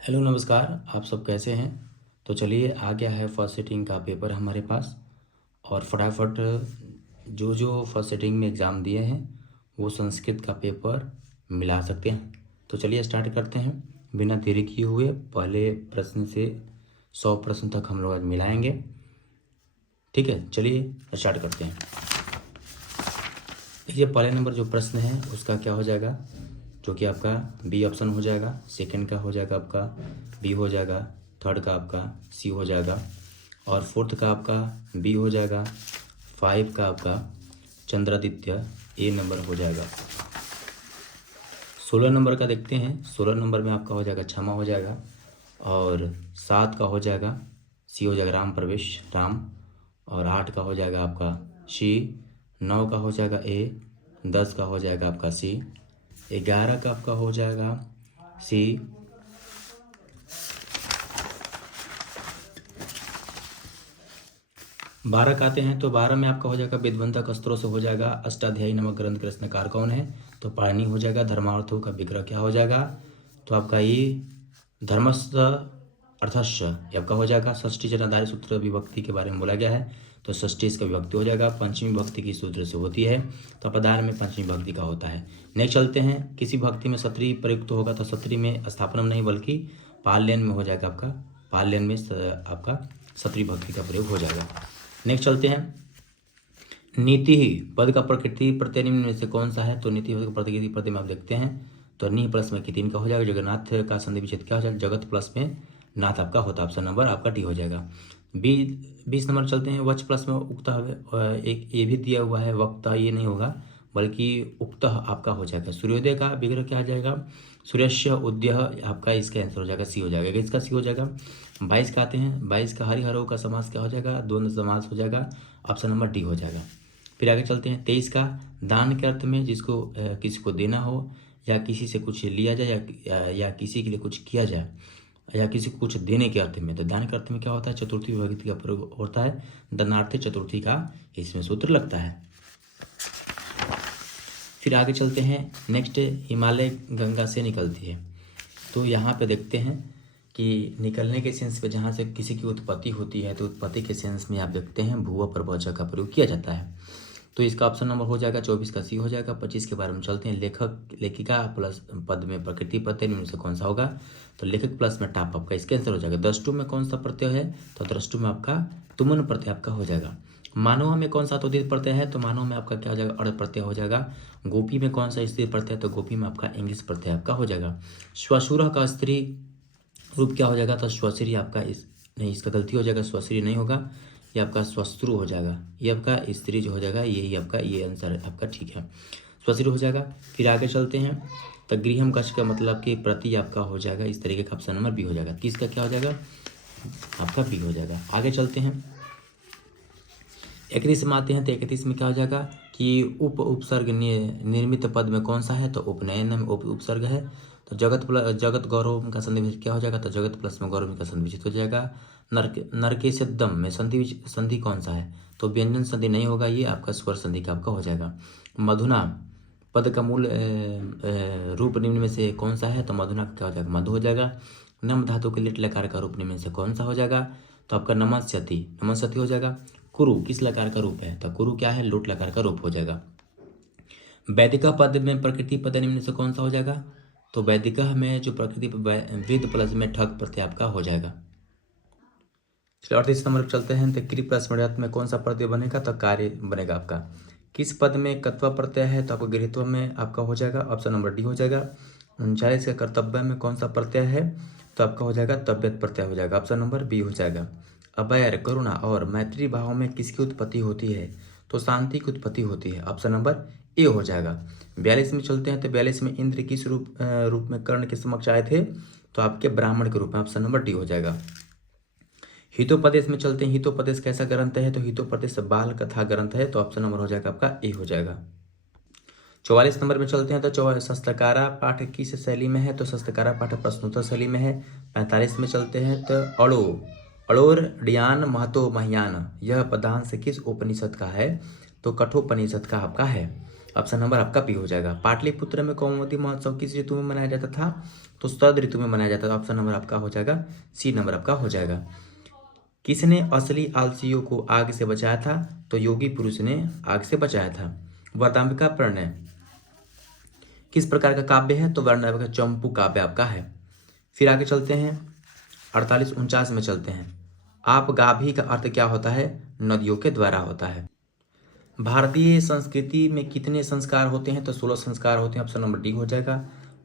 Hello नमस्कार। आप सब कैसे हैं? तो चलिए आ गया है फर्स्ट सिटिंग का पेपर हमारे पास। और फटाफट जो जो फर्स्ट सिटिंग में एग्ज़ाम दिए हैं वो संस्कृत का पेपर मिला सकते हैं। तो चलिए स्टार्ट करते हैं बिना देरी किए हुए। पहले प्रश्न से 100 प्रश्न तक हम लोग आज मिलाएंगे। ठीक है, चलिए स्टार्ट करते हैं। देखिए पहले नंबर जो प्रश्न है उसका क्या हो जाएगा, जो कि आपका बी ऑप्शन हो जाएगा। सेकंड का हो जाएगा आपका बी हो जाएगा। थर्ड का आपका सी हो जाएगा। और फोर्थ का आपका बी हो जाएगा। 5 का आपका चंद्रादित्य ए नंबर हो जाएगा। 16 नंबर का देखते हैं। 16 नंबर में आपका हो जाएगा क्षमा हो जाएगा। और 7 का हो जाएगा सी हो जाएगा राम प्रवेश राम। और 8 का हो जाएगा आपका सी। 9 का हो जाएगा ए। 10 का हो जाएगा आपका सी। 11 का आपका हो जाएगा सी। 12 का आते हैं तो 12 में आपका हो जाएगा विध्वंसक अस्त्रों से हो जाएगा अष्टाध्यायी नामक ग्रंथ के रचनाकार कौन है, तो पाणिनि हो जाएगा। धर्मार्थों का विग्रह क्या हो जाएगा, तो आपका ये धर्मस्थ अर्थस्य ये आपका हो जाएगा। षष्ठी जनाधारी सूत्र विभक्ति के बारे में बोला गया है, तो षष्ठी इसका विभक्ति हो जाएगा। पंचमी भक्ति की सूत्र से होती है, तो प्रदान में पंचमी भक्ति का होता है। नेक्स्ट चलते हैं, किसी भक्ति में सत्री प्रयुक्त होगा तो सत्री में स्थापनम नहीं बल्कि पाल्यन में हो जाएगा आपका। पाल्यन में आपका सत्री भक्ति का प्रयोग हो जाएगा। नेक्स्ट चलते हैं, नीति पद का प्रकृति प्रत्यय निम्न में से कौन सा है, तो नीति पद का प्रकृति प्रत्यय में आप देखते हैं तो नी प्लस में कितिन का हो जाएगा। जगन्नाथ का संधि विच्छेद क्या हो जाएगा, जगत प्लस में नाथ आपका होता है। ऑप्शन नंबर आपका डी हो जाएगा। 20 नंबर चलते हैं, वच प्लस में उक्त एक ये भी दिया हुआ है, वक्त ये नहीं होगा बल्कि उक्त आपका हो जाएगा। सूर्योदय का विग्रह क्या आ जाएगा, सूर्यस्य उदय आपका इसका आंसर हो जाएगा सी हो जाएगा। इसका सी हो जाएगा। 22 का आते हैं, 22 का हरिहरों का समास क्या हो जाएगा, द्वंद्व समास हो जाएगा। ऑप्शन नंबर डी हो जाएगा। फिर आगे चलते हैं, 23 का दान के अर्थ में जिसको किसी को देना हो या किसी से कुछ लिया जाए या किसी के लिए कुछ किया जाए या किसी को कुछ देने के अर्थ में, तो दान के अर्थ में क्या होता है, चतुर्थी विभक्ति का प्रयोग होता है। दनार्थ चतुर्थी का इसमें सूत्र लगता है। फिर आगे चलते हैं, नेक्स्ट हिमालय गंगा से निकलती है, तो यहाँ पे देखते हैं कि निकलने के सेंस पे जहाँ से किसी की उत्पत्ति होती है तो उत्पत्ति के सेंस में आप देखते हैं भूव प्रवचक का प्रयोग किया जाता है, तो इसका ऑप्शन नंबर हो जाएगा 24 का सी हो जाएगा। 25 के बारे में चलते हैं, लेखक लेखिका प्लस पद में प्रकृति प्रत्यय निम्न से कौन सा होगा, तो लेखक प्लस में टाप आपका इसका आंसर हो जाएगा। द्रष्टु में कौन सा प्रत्यय है, तो द्रष्टु में आपका तुमन प्रत्यय आपका हो जाएगा। मानव में कौन सा तोदित प्रत्यय है, तो मानव में आपका क्या हो जाएगा, अड़ प्रत्यय हो जाएगा। गोपी में कौन सा स्त्री प्रत्यय, तो गोपी में आपका इंग्लिश प्रत्यय आपका हो जाएगा। श्वशुर का स्त्री रूप क्या हो जाएगा, तो स्वश्री आपका नहीं, इसका गलती हो जाएगा, स्वश्री नहीं होगा, ये आपका स्वश्रु हो जाएगा। ये आपका स्त्री जो हो जाएगा यही आपका ये आंसर आपका ठीक है, स्वश्रु हो जाएगा। फिर आगे चलते हैं, तो गृहम कक्ष का मतलब कि प्रति आपका हो जाएगा इस तरीके का, ऑप्शन नंबर बी हो जाएगा। 30 का क्या हो जाएगा, आपका बी हो जाएगा। आगे चलते हैं, 31 में आते हैं, तो 31 में क्या हो जाएगा कि उपसर्ग निर्मित पद में कौन सा है, तो उपनयन में उपसर्ग है। तो जगत गौरव का संधि विच्छेद क्या हो जाएगा, तो जगत प्लस में गौरव का संधि विच्छेद हो जाएगा। नरके से दम में संधि कौन सा है, तो व्यंजन संधि नहीं होगा, ये आपका स्वर संधि का आपका हो जाएगा। मधुना पद का मूल रूप निम्न में से कौन सा है, तो मधुना का क्या हो जाएगा, मधु हो जाएगा। नम धातु के लिट लकार का रूप निम्न में से कौन सा हो जाएगा, तो आपका नमस्यति हो जाएगा। कुरु किस लकार का रूप है, तो कुरु क्या है, लोट लकार का रूप हो जाएगा। वैदिका पद में प्रकृति पद निम्न से कौन सा हो जाएगा, तो वैदिका में जो प्रकृति विद प्लस में ठग प्रत्यय आपका हो जाएगा। 38 नंबर चलते हैं, तो क्रि प्लस में कौन सा प्रत्यय बनेगा, तो कार्य बनेगा आपका। किस पद में कत्व प्रत्यय है, तो आपको गृहत्व में आपका हो जाएगा, ऑप्शन नंबर डी हो जाएगा। 39 का कर्तव्य में कौन सा प्रत्यय है, तो आपका हो जाएगा तव्यत प्रत्यय हो जाएगा, ऑप्शन नंबर बी हो जाएगा। अवैर करुणा और मैत्री भाव में किसकी उत्पत्ति होती है, तो शांति की उत्पत्ति होती है, ऑप्शन नंबर ए हो जाएगा। 42 में चलते हैं, तो 42 में इंद्र किस रूप में कर्ण के समक्ष आए थे, तो आपके ब्राह्मण के रूप में, ऑप्शन नंबर डी हो जाएगा। हितोपदेश में चलते हैं, हितोपदेश कैसा ग्रंथ है, तो हितोपदेश बाल कथा ग्रंथ है, तो ऑप्शन नंबर हो जाएगा आपका ए हो जाएगा। 44 नंबर में चलते हैं, तो शस्त्रकारा पाठ किस शैली में है, तो शस्त्रकारा पाठ प्रश्नोत्तर शैली में है। 45 में चलते हैं, तो अड़ोर डियान महतो महियान यह पदांश किस उपनिषद का है, तो कठोपनिषद का आपका है। ऑप्शन नंबर आपका बी हो जाएगा। पाटलिपुत्र में कौमुदी महोत्सव किस ऋतु में मनाया जाता था? तो शरद ऋतु में मनाया जाता था। ऑप्शन नंबर आपका हो जाएगा सी नंबर आपका हो जाएगा। किसने असली आलसियों को आग से बचाया था? तो योगी पुरुष ने आग से बचाया था। वरदाम्बिका प्रणय किस प्रकार का काव्य है? तो वरदाम्बिका चंपू काव्य आपका है। फिर आगे चलते हैं 48-49 में चलते हैं। आप गाभी का अर्थ क्या होता है? नदियों के द्वारा होता है। भारतीय संस्कृति में कितने संस्कार होते हैं? तो 16 संस्कार होते हैं। ऑप्शन नंबर डी हो जाएगा।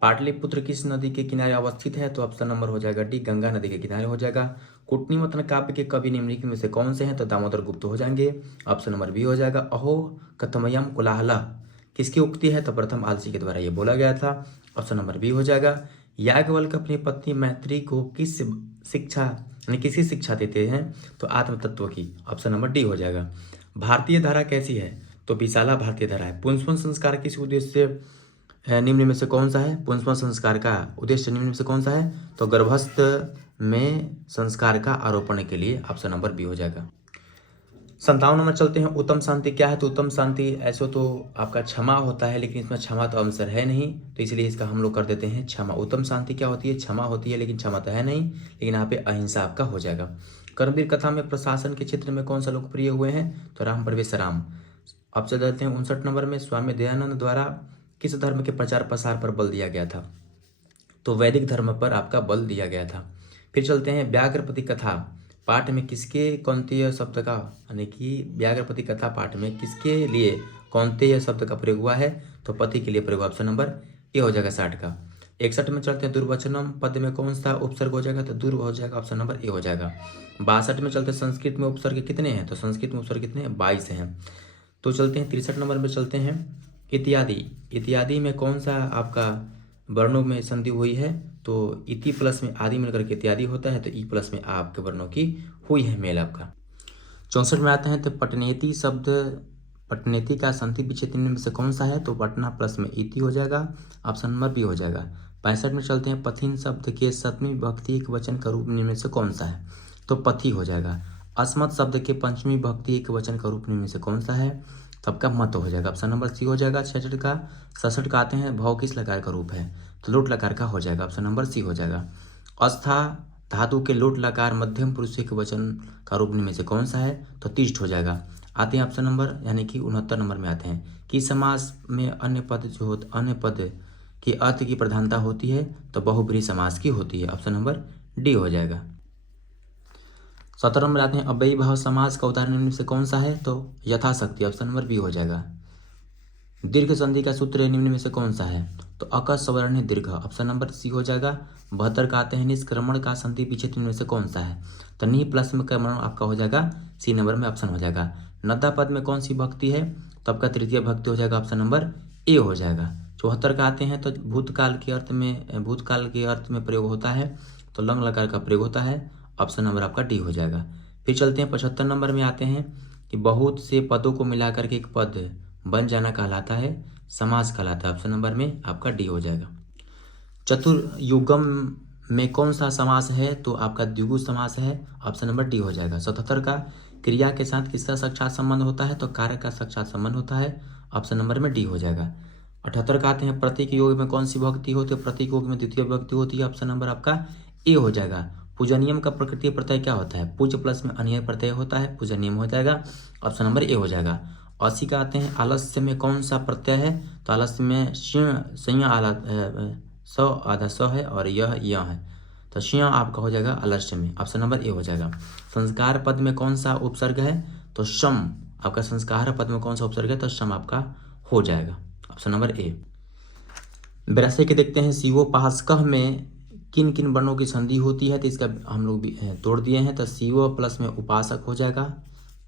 पाटलिपुत्र किस नदी के किनारे अवस्थित है? तो ऑप्शन नंबर हो जाएगा डी, गंगा नदी के किनारे हो जाएगा। कुटनीमतन काव्य के कवि निम्नलिखित में से कौन से हैं? तो दामोदर गुप्त हो जाएंगे। ऑप्शन नंबर बी हो जाएगा। अहो कथमयम कोलाहला किसकी उक्ति है? तो प्रथम आलसी के द्वारा ये बोला गया था। ऑप्शन नंबर बी हो जाएगा। याज्ञवल्क्य अपनी पत्नी मैत्री को किस शिक्षा यानी किसकी शिक्षा देते हैं? तो आत्म तत्व की। ऑप्शन नंबर डी हो जाएगा। भारतीय धारा कैसी है? तो विशाला भारतीय धारा है। पुंसवन संस्कार किस उद्देश्य से निम्न में से कौन सा है? पुंसवन संस्कार का उद्देश्य निम्न में से कौन सा है? तो गर्भस्थ में संस्कार का आरोपण के लिए। ऑप्शन नंबर बी हो जाएगा। 57 नंबर चलते हैं। उत्तम शांति क्या है? तो उत्तम शांति ऐसे तो आपका क्षमा होता है, लेकिन इसमें क्षमा तो आंसर है नहीं, तो इसलिए इसका हम लोग कर देते हैं क्षमा। उत्तम शांति क्या होती है? क्षमा होती है, लेकिन क्षमा तो है नहीं, लेकिन यहाँ पे अहिंसा आपका हो जाएगा। कर्मवीर कथा में प्रशासन के क्षेत्र में कौन सा लोकप्रिय हुए हैं? तो राम प्रवेश राम। अब चल जाते हैं 59 नंबर में। स्वामी दयानंद द्वारा किस धर्म के प्रचार प्रसार पर बल दिया गया था? तो वैदिक धर्म पर आपका बल दिया गया था। फिर चलते हैं व्याघ्रपति कथा पाठ में किसके कौंतेय शब्द का यानी कि व्याघ्रपति कथा पाठ में किसके लिए कौंतेय शब्द का प्रयोग हुआ है? तो पति के लिए प्रयोग। ऑप्शन नंबर ए हो जाएगा 60 का। 61 में चलते हैं। दुर्वचनम पद में कौन सा उपसर्ग हो जाएगा? तो दुर्व हो जाएगा। ऑप्शन नंबर ए हो जाएगा। 62 में चलते हैं। संस्कृत में उपसर्ग कितने हैं? तो संस्कृत में उपसर्ग कितने हैं? 22 हैं। तो चलते हैं 63 नंबर में चलते हैं। इत्यादि इत्यादि में कौन सा आपका वर्णों में संधि हुई है? तो इति प्लस में आदि मिलकर के इत्यादि होता है, तो ई प्लस में आपके वर्णों की हुई है मेल आपका। 64 में आते हैं। तो पटनेती शब्द पटनेती का संधि विच्छेद निम्न में से कौन सा है? तो पटना प्लस में इति हो जाएगा। ऑप्शन नंबर बी हो जाएगा। 65 में चलते हैं। पथिन शब्द के सप्तमी विभक्ति एक वचन का रूप निम्न में से कौन सा है? तो पथी हो जाएगा। अस्मत् शब्द के पंचमी विभक्ति एक वचन का रूप निम्न में से कौन सा है? तो आपका मत हो जाएगा। ऑप्शन नंबर सी हो जाएगा। 66 का 67 का आते हैं। भव किस लकार का रूप है? तो लोट लकार का हो जाएगा। ऑप्शन नंबर सी हो जाएगा। अस्था धातु के लोट लकार मध्यम पुरुष एक वचन का रूप में से कौन सा है? तो तिष्ठ हो जाएगा। आते हैं ऑप्शन नंबर यानी कि 69 नंबर में आते हैं कि समास में अन्य पद जो होते अन्य पद की अर्थ की प्रधानता होती है? तो बहुब्रीहि समास की होती है। ऑप्शन नंबर डी हो जाएगा। 17 नंबर आते हैं। अव्ययी भाव समास का उदाहरण निम्न से कौन सा है? तो यथाशक्ति। ऑप्शन नंबर बी हो जाएगा। दीर्घ संधि का सूत्र निम्न में से कौन सा है? तो अक सवर्ण दीर्घ। ऑप्शन नंबर सी हो जाएगा। 72 का आते हैं। निष्क्रमण का संधि विच्छेद निम्न में से कौन सा है? तो नी प्लस में क्रमण आपका हो जाएगा सी नंबर में ऑप्शन हो जाएगा। नद्दा पद में कौन सी भक्ति है? तो आपका तृतीय भक्ति हो जाएगा। ऑप्शन नंबर ए हो जाएगा। 74 का आते हैं। तो भूतकाल के अर्थ में प्रयोग होता है, तो लंग लकार का प्रयोग होता है। ऑप्शन नंबर आपका डी हो जाएगा। फिर चलते हैं 75 नंबर में आते हैं कि बहुत से पदों को मिलाकर के एक पद बन जाना कहलाता है, समास कहलाता है। ऑप्शन नंबर में आपका डी हो जाएगा। चतुर्युगम में कौन सा समास है? तो आपका द्विगु समास है। ऑप्शन नंबर डी हो जाएगा। 77 का क्रिया के साथ किसका साक्षात संबंध होता है? तो कारक का साक्षात संबंध होता है। ऑप्शन नंबर में डी हो जाएगा। 78 का आते हैं। प्रतीक योग में कौन सी विभक्ति होती है? प्रतीक योग में द्वितीय विभक्ति होती है। ऑप्शन नंबर आपका ए हो जाएगा। पूजनियम का प्रकृति प्रत्यय क्या होता है? पूज प्लस में अनिय प्रत्यय होता है, पूजनियम हो जाएगा। ऑप्शन नंबर ए हो जाएगा। 80 का आते हैं। आलस्य में कौन सा प्रत्यय है? तो आलस्य में संय आला स आधा स है और यह है, तो श आपका हो जाएगा आलस्य में। ऑप्शन नंबर ए हो जाएगा। संस्कार पद में कौन सा उपसर्ग है? तो शम आपका संस्कार पद में कौन सा उपसर्ग है? तो शम आपका हो जाएगा। Option number A. 82 के देखते हैं। शिवोपासकः में किन किन वर्णों की संधि होती है? तो इसका हम लोग भी तोड़ दिए हैं। तो शिव प्लस में उपासक हो जाएगा,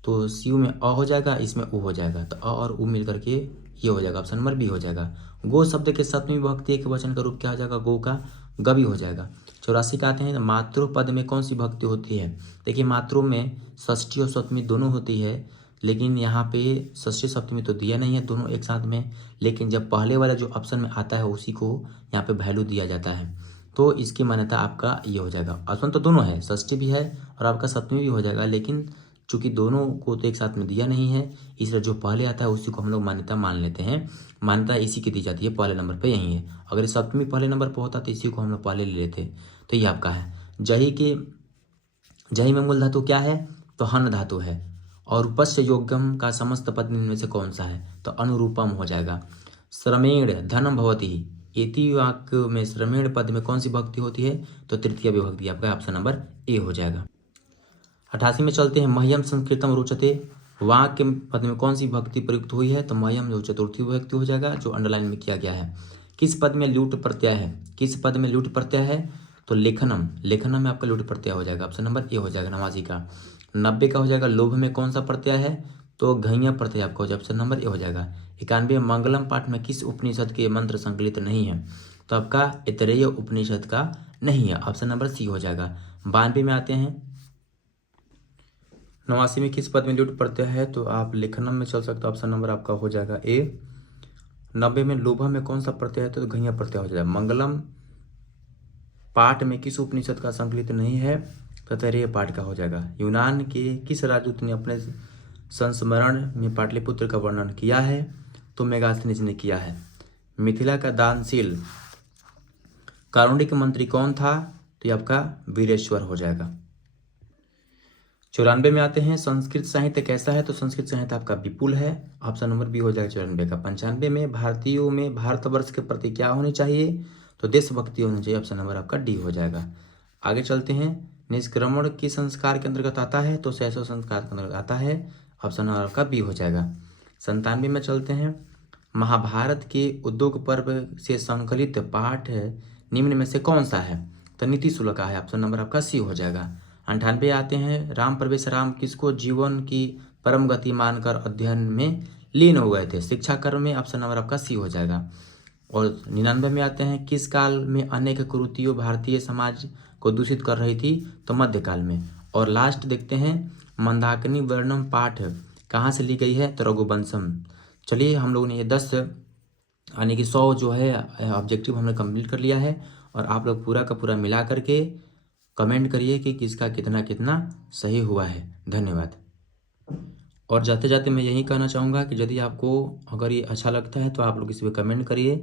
तो शिव में अ हो जाएगा, इसमें उ हो जाएगा, तो अ और उ मिल करके ये हो जाएगा। ऑप्शन नंबर बी हो जाएगा। गो शब्द के सप्तमी विभक्ति एक वचन का रूप क्या हो जाएगा? गो का गवि हो जाएगा। 84 का आते हैं। मातृ पद में कौन सी भक्ति होती है? देखिए मातृ में षष्ठी और सप्तमी दोनों होती है, लेकिन यहाँ पे षष्ठी सप्तमी तो दिया नहीं है दोनों एक साथ में, लेकिन जब पहले वाला जो ऑप्शन में आता है उसी को यहाँ पे वैल्यू दिया जाता है, तो इसकी मान्यता आपका ये हो जाएगा। ऑप्शन तो दोनों है, षष्ठी भी है और आपका सप्तमी भी हो जाएगा, लेकिन चूँकि दोनों को तो एक साथ में दिया नहीं है, इसलिए जो पहले आता है उसी को हम लोग मान्यता मान लेते हैं। मान्यता इसी की दी जाती है, पहले नंबर पे यही है। अगर सप्तमी पहले नंबर पर होता तो इसी को हम लोग पहले ले लेते। तो ये आपका है। जही में मूल धातु क्या है? तो हन धातु है। और उपस्य योग्यम का समस्त पद इनमें से कौन सा है? तो अनुरूपम हो जाएगा। श्रमेण धनम भवति, इति वाक्य में श्रमेण पद में कौन सी भक्ति होती है? तो तृतीय विभक्ति। आपका ऑप्शन नंबर ए हो जाएगा। 88 में चलते हैं। मह्यम संस्कृतम रोचते, वाक्य पद में कौन सी भक्ति प्रयुक्त हुई है? तो मह्यम जो चतुर्थी विभक्ति हो जाएगा, जो अंडरलाइन में किया गया है। किस पद में लूट प्रत्यय है? किस पद में लूट प्रत्यय है? तो लेखनम, लेखनम में आपका लूट प्रत्यय हो जाएगा। ऑप्शन नंबर ए हो जाएगा 89 का। 90 का हो जाएगा लोभ में कौन सा प्रत्यय है? तो घैया प्रत्यय आपका हो जाएगा। ऑप्शन नंबर ए हो जाएगा। 91 मंगलम पाठ में किस उपनिषद के मंत्र संकलित नहीं है? तो आपका ऐतरेय उपनिषद का नहीं है। ऑप्शन नंबर सी हो जाएगा। 92 में आते हैं। 89 में किस पद में लुट प्रत्यय है? तो आप लेखनम में चल सकते हो। ऑप्शन नंबर आपका हो जाएगा ए। 90 में लोभा में कौन सा प्रत्यय है? तो घैया प्रत्यय हो जाएगा। मंगलम पाठ में किस उपनिषद का संकलित नहीं है? तो तैरेय पाठ का हो जाएगा। यूनान के किस राजदूत ने अपने संस्मरण में पाटलिपुत्र का वर्णन किया है? तो मेगास्थनीज ने किया है। मिथिला का दानशील कारुणिक मंत्री कौन था? तो ये आपका वीरेश्वर हो जाएगा। 94 में आते हैं। संस्कृत साहित्य कैसा है? तो संस्कृत साहित्य आपका विपुल है। ऑप्शन नंबर बी हो जाएगा 94 का। 95 में भारतीयों में भारतवर्ष के प्रति क्या होनी चाहिए? तो देशभक्ति होनी चाहिए। ऑप्शन नंबर आपका डी हो जाएगा। आगे चलते हैं। निष्क्रमण किस संस्कार के अंतर्गत आता है? तो शैशव संस्कार के अंतर्गत आता है। ऑप्शन नंबर आपका बी हो जाएगा। 97 में चलते हैं। महाभारत के उद्योग पर्व से संकलित पाठ निम्न में से कौन सा है? तो नीति शुल्क का है। ऑप्शन नंबर आपका सी हो जाएगा। 98 आते हैं। राम प्रवेश राम किसको जीवन की परम गति मानकर अध्ययन में लीन हो गए थे? शिक्षा कर्म में। ऑप्शन नंबर आपका सी हो जाएगा। और 99 में आते हैं। किस काल में अनेक कुरीतियों भारतीय समाज को दूषित कर रही थी? तो मध्यकाल में। और लास्ट देखते हैं। मंदाकिनी वर्णम पाठ कहाँ से ली गई है? तो रघुवंशम। चलिए हम लोगों ने ये 10 यानी कि 100 जो है ऑब्जेक्टिव हमने कंप्लीट कर लिया है। और आप लोग पूरा का पूरा मिला करके कमेंट करिए कि किसका कितना कितना सही हुआ है। धन्यवाद। और जाते जाते मैं यही कहना चाहूँगा कि यदि आपको अगर ये अच्छा लगता है तो आप लोग इस पर कमेंट करिए।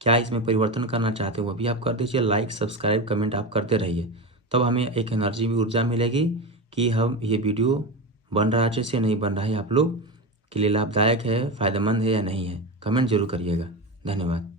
क्या इसमें परिवर्तन करना चाहते हो वो भी आप कर दीजिए। लाइक सब्सक्राइब कमेंट आप करते रहिए, तब हमें एक एनर्जी भी ऊर्जा मिलेगी कि हम ये वीडियो बन रहा है अच्छे से नहीं बन रहा है, आप लोग के लिए लाभदायक है, फ़ायदेमंद है या नहीं है। कमेंट जरूर करिएगा। धन्यवाद।